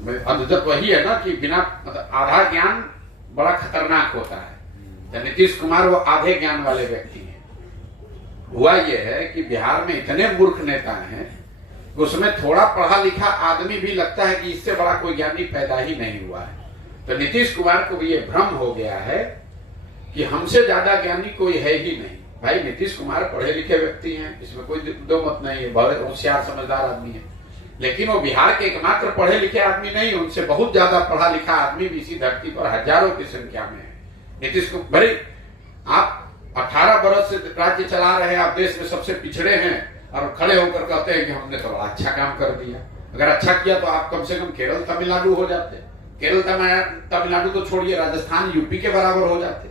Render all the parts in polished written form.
जब वही है ना कि बिना मतलब आधा ज्ञान बड़ा खतरनाक होता है। तो नीतीश कुमार वो आधे ज्ञान वाले व्यक्ति हैं। हुआ ये है कि बिहार में इतने मूर्ख नेता हैं, उसमें थोड़ा पढ़ा लिखा आदमी भी लगता है कि इससे बड़ा कोई ज्ञानी पैदा ही नहीं हुआ है। तो नीतीश कुमार को भी ये भ्रम हो गया है कि हमसे ज्यादा ज्ञानी कोई है ही नहीं। भाई नीतीश कुमार पढ़े लिखे व्यक्ति हैं, इसमें कोई दो मत नहीं है, बहुत होशियार समझदार आदमी है, लेकिन वो बिहार के एकमात्र पढ़े लिखे आदमी नहीं, उनसे बहुत ज्यादा पढ़ा लिखा आदमी भी इसी धरती पर हजारों की संख्या में है। नीतीश कुमार, आप 18 बरस से राज्य चला रहे हैं, आप देश में सबसे पिछड़े हैं और खड़े होकर कहते हैं कि हमने तो बड़ा अच्छा काम कर दिया। अगर अच्छा किया तो आप कम से कम केरल तमिलनाडु हो जाते। केरल तमिलनाडु तो छोड़िए, राजस्थान यूपी के बराबर हो जाते।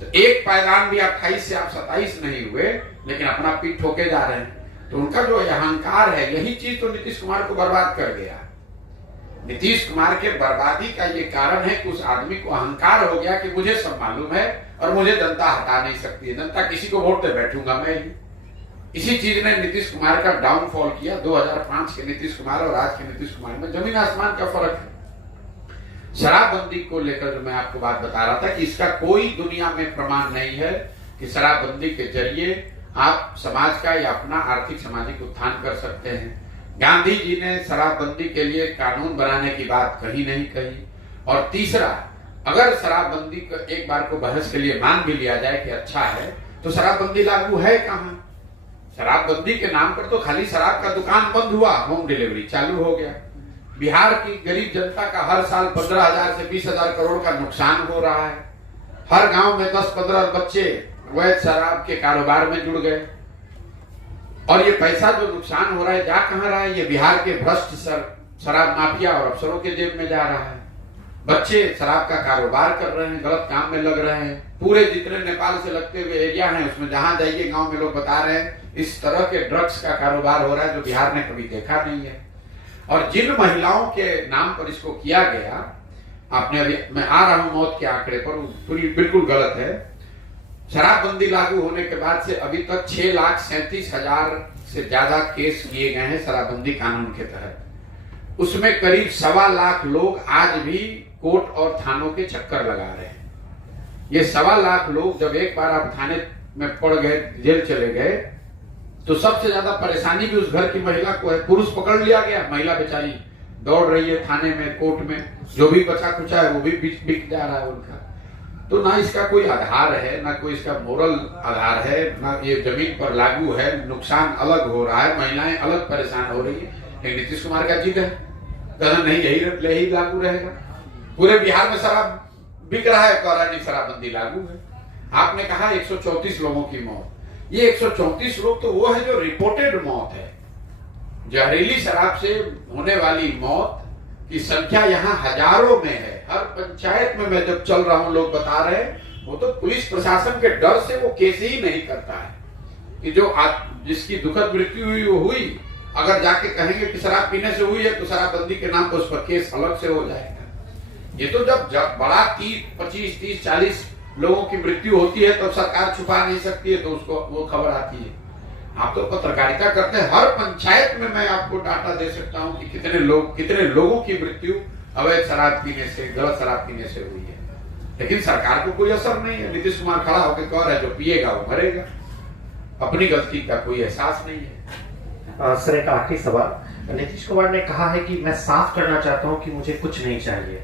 तो एक पायदान भी 28 से आप 27 नहीं हुए, लेकिन अपना पीठ ठोके जा रहे हैं। तो उनका जो अहंकार है, यही चीज तो नीतीश कुमार को बर्बाद कर गया। नीतीश कुमार के बर्बादी का ये कारण है कि उस आदमी को अहंकार हो गया कि मुझे सब मालूम है और मुझे जनता हटा नहीं सकती है, जनता किसी को वोट दे बैठूंगा मैं ही। इसी चीज ने नीतीश कुमार का डाउनफॉल किया। 2005 के नीतीश कुमार और आज के नीतीश कुमार में जमीन आसमान का फर्क है। शराबबंदी को लेकर जो मैं आपको बात बता रहा था कि इसका कोई दुनिया में प्रमाण नहीं है कि शराबबंदी के जरिए आप समाज का या अपना आर्थिक सामाजिक उत्थान कर सकते हैं। गांधी जी ने शराबबंदी के लिए कानून बनाने की बात कहीं नहीं कही। और तीसरा, अगर शराबबंदी को एक बार को बहस के लिए मान भी लिया जाए कि अच्छा है, तो शराबबंदी लागू है कहां? शराबबंदी के नाम पर तो खाली शराब का दुकान बंद हुआ, होम डिलीवरी चालू हो गया। बिहार की गरीब जनता का हर साल 15,000 से 20,000 करोड़ का नुकसान हो रहा है। हर गांव में 10-15 बच्चे अवैध शराब के कारोबार में जुड़ गए। और ये पैसा जो नुकसान हो रहा है जा कहां रहा है? ये बिहार के भ्रष्ट शराब माफिया और अफसरों के जेब में जा रहा है। बच्चे शराब का कारोबार कर रहे हैं, गलत काम में लग रहे हैं। पूरे जितने नेपाल से लगते हुए एरिया हैं, उसमें जहां जाइए गांव में लोग बता रहे हैं इस तरह के ड्रग्स का कारोबार हो रहा है जो बिहार ने कभी देखा नहीं है। और जिन महिलाओं के नाम पर इसको किया गया, आपने अभी, मैं आ रहा हूं मौत के आंकड़े पर, बिल्कुल गलत है। शराबबंदी लागू होने के बाद से अभी तक 6,37,000 से ज्यादा केस किए गए हैं शराबबंदी कानून के तहत। उसमें करीब 1.25 लाख लोग आज भी कोर्ट और थानों के चक्कर लगा रहे हैं। ये 1.25 लाख लोग जब एक बार आप थाने में पड़ गए, जेल चले गए, तो सबसे ज्यादा परेशानी भी उस घर की महिला को है। पुरुष पकड़ लिया गया, महिला बेचारी दौड़ रही है थाने में, कोर्ट में, जो भी बचा कुचा है वो भी बिक जा रहा है उनका। तो ना इसका कोई आधार है, ना कोई इसका मोरल आधार है, ना ये जमीन पर लागू है। नुकसान अलग हो रहा है, महिलाएं अलग परेशान हो रही है। नीतीश कुमार का जिद है, कहना नहीं यही लागू रहेगा। पूरे बिहार में शराब बिक रहा है, कह रहा नहीं शराबबंदी लागू है। आपने कहा 134 लोगों की मौत। ये 134 लोग तो वो है जो रिपोर्टेड मौत है। जहरीली शराब से होने वाली मौत की संख्या यहाँ हजारों में है। हर पंचायत में मैं जब चल रहा हूं, लोग बता रहे हैं वो तो पुलिस प्रशासन के डर से वो केस ही नहीं करता है कि जो जिसकी दुखद मृत्यु हुई वो हुई। अगर जाके कहेंगे कि शराब पीने से हुई है तो शराबबंदी के नाम पर उस पर केस अलग से हो जाएगा। ये तो जब बड़ा 25, 30, 40 लोगों की मृत्यु होती है तो सरकार छुपा नहीं सकती है, तो उसको वो खबर आती है। आप तो पत्रकारिता करते हैं, हर पंचायत में मैं आपको डाटा दे सकता हूं कि कितने लोगों की मृत्यु अवैध शराब पीने से, गलत शराब पीने से हुई है। लेकिन सरकार को कोई असर नहीं है। नीतीश कुमार खड़ा होकर कह रहा है जो पिएगा वो मरेगा। अपनी गलती का कोई एहसास नहीं है। सर, एक आखिरी सवाल। नीतीश कुमार ने कहा है कि मैं साफ करना चाहता हूं कि मुझे कुछ नहीं चाहिए,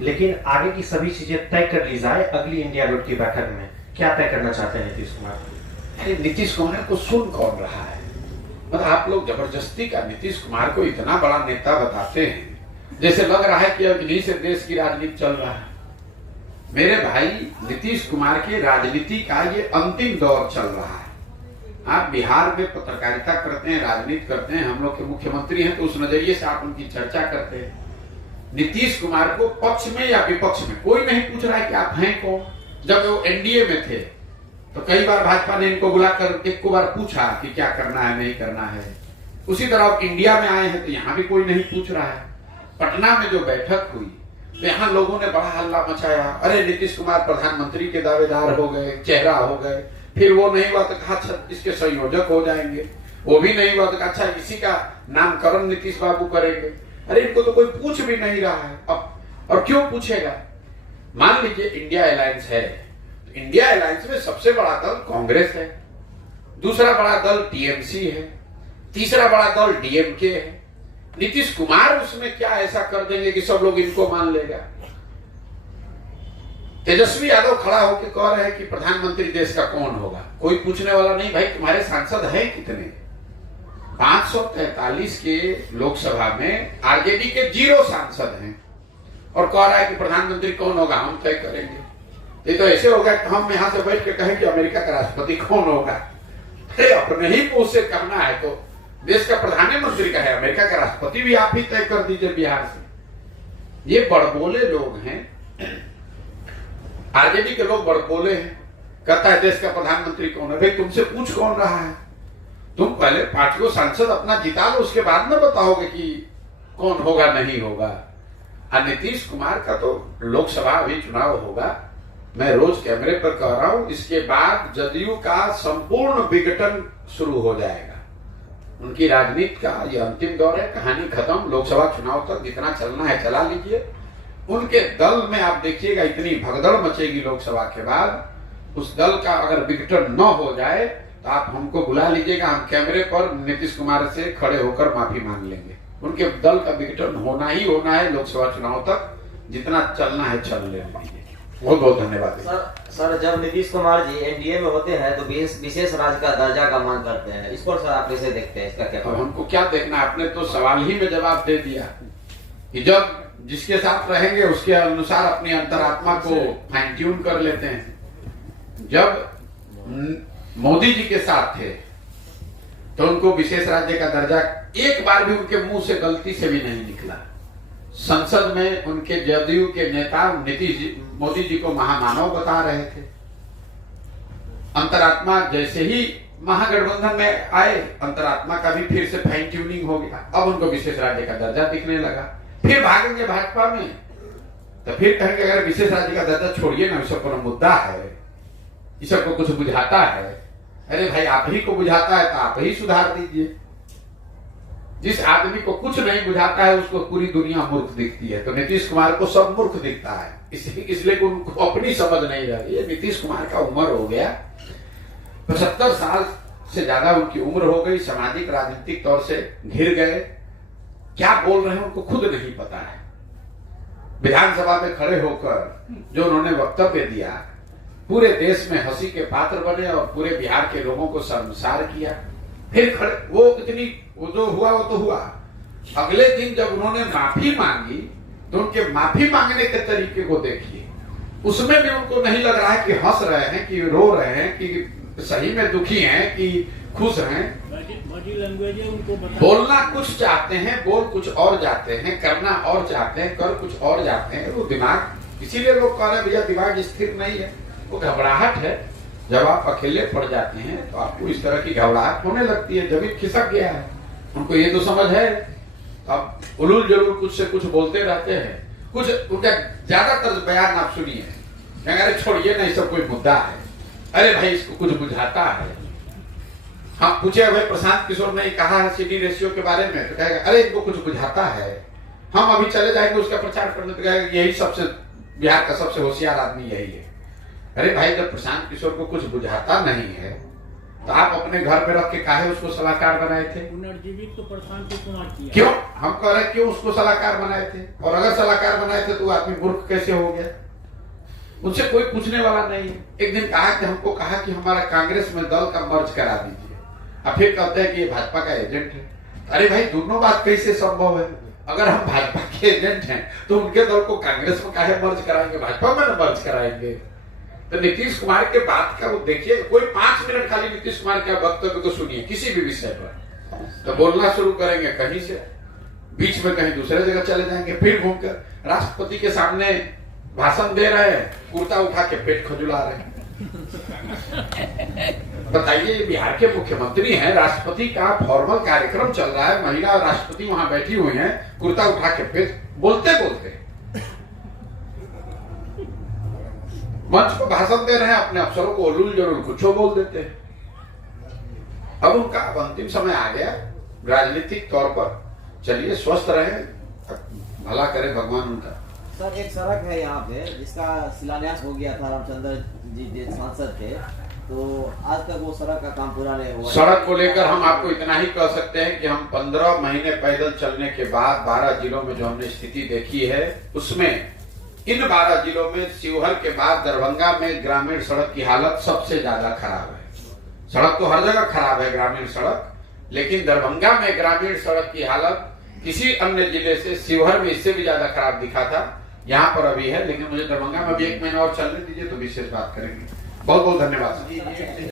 लेकिन आगे की सभी चीजें तय कर ली जाए अगली इंडिया गुट की बैठक में। क्या तय करना चाहते हैं नीतीश कुमार? नीतीश कुमार को सुन कौन रहा है? मतलब आप लोग जबरदस्ती का नीतीश कुमार को इतना बड़ा नेता बताते हैं, जैसे लग रहा है कि अब इन्हीं से देश की राजनीति चल रहा है। मेरे भाई, नीतीश कुमार की राजनीति का ये अंतिम दौर चल रहा है। आप बिहार में पत्रकारिता करते हैं, राजनीति करते हैं, हम लोग के मुख्यमंत्री हैं, तो उस नजरिए से आप उनकी चर्चा करते हैं। नीतीश कुमार को पक्ष में या विपक्ष में कोई नहीं पूछ रहा है कि आप हैं कौन। जब वो एनडीए में थे तो कई बार भाजपा ने इनको बुलाकर एक बार पूछा कि क्या करना है, नहीं करना है। उसी तरह इंडिया में आए हैं तो यहाँ भी कोई नहीं पूछ रहा है। पटना में जो बैठक हुई तो यहाँ लोगों ने बड़ा हल्ला मचाया, अरे नीतीश कुमार प्रधानमंत्री के दावेदार हो गए, चेहरा हो गए। फिर वो नहीं हुआ तो कहा इसके संयोजक हो जाएंगे। वो भी नहीं हुआ तो अच्छा इसी का नामकरण नीतीश बाबू करेंगे। अरे इनको तो कोई पूछ भी नहीं रहा है अब, और क्यों पूछेगा। मान लीजिए इंडिया अलायंस है, तो इंडिया अलायंस में सबसे बड़ा दल कांग्रेस है, दूसरा बड़ा दल टीएमसी है, तीसरा बड़ा दल डीएमके है। नीतीश कुमार उसमें क्या ऐसा कर देंगे कि सब लोग इनको मान लेगा। तेजस्वी यादव खड़ा होकर कह रहे हैं कि प्रधानमंत्री देश का कौन होगा, कोई पूछने वाला नहीं। भाई तुम्हारे सांसद हैं कितने? 543 के लोकसभा में आरजेडी के 0 सांसद हैं, और कह रहा है कि प्रधानमंत्री कौन होगा हम तय करेंगे। ये तो ऐसे होगा कि हम यहां से बैठ के कहें कि अमेरिका का राष्ट्रपति कौन होगा। अरे अपने ही मुंह से करना है तो देश का प्रधानमंत्री का है, अमेरिका का राष्ट्रपति भी आप ही तय कर दीजिए बिहार से। ये बड़बोले लोग हैं, आरजेडी के लोग बड़बोले हैं। कहता है देश का प्रधानमंत्री कौन है। भाई तुमसे पूछ कौन रहा है? तुम पहले 5 सांसद अपना जिता लो, उसके बाद में बताओगे कि कौन होगा नहीं होगा। और नीतीश कुमार का तो लोकसभा अभी चुनाव होगा, मैं रोज कैमरे पर कह रहा हूं, इसके बाद जदयू का संपूर्ण विघटन शुरू हो जाएगा। उनकी राजनीति का ये अंतिम दौर है, कहानी खत्म। लोकसभा चुनाव तक जितना चलना है चला लीजिए। उनके दल में आप देखिएगा इतनी भगदड़ मचेगी लोकसभा के बाद। उस दल का अगर विघटन न हो जाए तो आप हमको बुला लीजिएगा, हम कैमरे पर नीतीश कुमार से खड़े होकर माफी मांग लेंगे। उनके दल का विघटन होना ही होना है लोकसभा चुनाव तक, जितना चलना है चल लेंगे। बहुत बहुत धन्यवाद। सर जब नीतीश कुमार जी एनडीए में होते हैं तो विशेष राज्य का दर्जा का मांग करते हैं, इसको सर आप कैसे देखते हैं, इसका क्या? तो हमको क्या देखना, आपने तो सवाल ही में जवाब दे दिया कि जब जिसके साथ रहेंगे उसके अनुसार अपनी अंतरात्मा को फाइन ट्यून कर लेते हैं। जब मोदी जी के साथ थे तो उनको विशेष राज्य का दर्जा एक बार भी उनके मुंह से गलती से भी नहीं निकला। संसद में उनके जदयू के नेता मोदी जी को महामानव बता रहे थे। अंतरात्मा जैसे ही महागठबंधन में आए, अंतरात्मा का भी फिर से फाइन ट्यूनिंग हो गया। अब उनको विशेष राज्य का दर्जा दिखने लगा। फिर भागेंगे भाजपा में तो फिर कहेंगे अगर विशेष राज्य का दर्जा छोड़िए ना, इस सबको मुद्दा है, इस सबको कुछ बुझाता है। अरे भाई आप ही को बुझाता है तो आप ही सुधार दीजिए। जिस आदमी को कुछ नहीं बुझाता है उसको पूरी दुनिया मूर्ख दिखती है। तो नीतीश कुमार को सब मूर्ख दिखता है, इसलिए उनको अपनी समझ नहीं रही है। नीतीश कुमार का उम्र हो गया, 75 साल से ज्यादा उनकी उम्र हो गई, सामाजिक राजनीतिक तौर से घिर गए। क्या बोल रहे हैं उनको खुद नहीं पता है। विधानसभा में खड़े होकर जो उन्होंने वक्तव्य दिया, पूरे देश में हंसी के पात्र बने और पूरे बिहार के लोगों को शर्मसार किया। फिर खड़े वो जो हुआ वो तो हुआ। अगले दिन जब उन्होंने माफी मांगी तो उनके माफी मांगने के तरीके को देखिए, उसमें भी उनको नहीं लग रहा है कि हंस रहे हैं कि रो रहे हैं कि सही में दुखी हैं कि खुश हैं। बॉडी लैंग्वेज है उनको बोलना कुछ चाहते हैं, बोल कुछ और जाते हैं, करना और चाहते हैं, कर कुछ और जाते हैं। वो दिमाग, इसीलिए लोग कह रहे हैं भैया दिमाग स्थिर नहीं है, वो घबराहट है। जब आप अकेले पड़ जाते हैं तो आपको इस तरह की घबराहट होने लगती है, जमीन खिसक गया है। उनको ये तो समझ है, अब उलूल जरूर कुछ से कुछ बोलते रहते हैं। कुछ उनका ज्यादातर बयान आप सुनिए, अरे छोड़िए ना, सब कोई मुद्दा है, अरे भाई इसको कुछ बुझाता है। हम पूछे भाई प्रशांत किशोर ने कहा है सीडी रेशियो के बारे में, तो कहेगा अरे इनको कुछ बुझाता है। हम अभी चले जाएंगे उसका प्रचार करने, तो कहेगा यही सबसे बिहार का सबसे होशियार आदमी यही है। अरे भाई जब प्रशांत किशोर को कुछ बुझाता नहीं है तो आप अपने घर में रख के काहे उसको सलाहकार बनाए थे? पुनर्जीवित तो प्रशांत कुमार किया। क्यों? हम कह रहे क्यों उसको सलाहकार बनाए थे? और अगर सलाहकार बनाए थे तो वो आदमी मूर्ख कैसे हो गया? उनसे कोई पूछने वाला नहीं है। एक दिन कहा कि हमको कहा कि हमारा कांग्रेस में दल का मर्ज करा दीजिए, अब फिर कहते हैं कि ये भाजपा का एजेंट है। अरे भाई दोनों बात कैसे संभव है? अगर हम भाजपा के एजेंट हैं तो उनके दल को कांग्रेस में काहे मर्ज कराएंगे, भाजपा में मर्ज कराएंगे? तो नीतीश कुमार के बात का वो देखिए, कोई 5 मिनट खाली नीतीश कुमार के वक्तव्य को सुनिए किसी भी विषय पर, तो बोलना शुरू करेंगे कहीं से, बीच में कहीं दूसरे जगह चले जाएंगे, फिर घूमकर राष्ट्रपति के सामने भाषण दे रहे हैं, कुर्ता उठा के पेट खजुला रहे हैं। बताइए, बिहार के मुख्यमंत्री हैं, राष्ट्रपति का फॉर्मल कार्यक्रम चल रहा है, महिला राष्ट्रपति वहां बैठी हुई हैं, कुर्ता उठा के पेट बोलते बोलते मंच पर भाषण दे रहे हैं, अपने अफसरों को उलूल जरूर कुछ बोल देते हैं। अब उनका अंतिम समय आ गया राजनीतिक तौर पर। चलिए स्वस्थ रहे, भला करे भगवान उनका। सर एक सड़क है यहाँ पे जिसका शिलान्यास हो गया था, रामचंद्र जी सांसद थे, तो आज तक वो सड़क का काम पूरा नहीं हुआ। सड़क को लेकर हम आपको इतना ही कह सकते हैं कि हम 15 महीने पैदल चलने के बाद 12 जिलों में जो हमने स्थिति देखी है, उसमें इन 12 जिलों में शिवहर के बाद दरभंगा में ग्रामीण सड़क की हालत सबसे ज्यादा खराब है। सड़क तो हर जगह खराब है ग्रामीण सड़क, लेकिन दरभंगा में ग्रामीण सड़क की हालत किसी अन्य जिले से शिवहर में इससे भी ज्यादा खराब दिखा था। यहाँ पर अभी है, लेकिन मुझे दरभंगा में भी 1 महीना और चलने दीजिए तो विशेष बात करेंगे। बहुत बहुत धन्यवाद।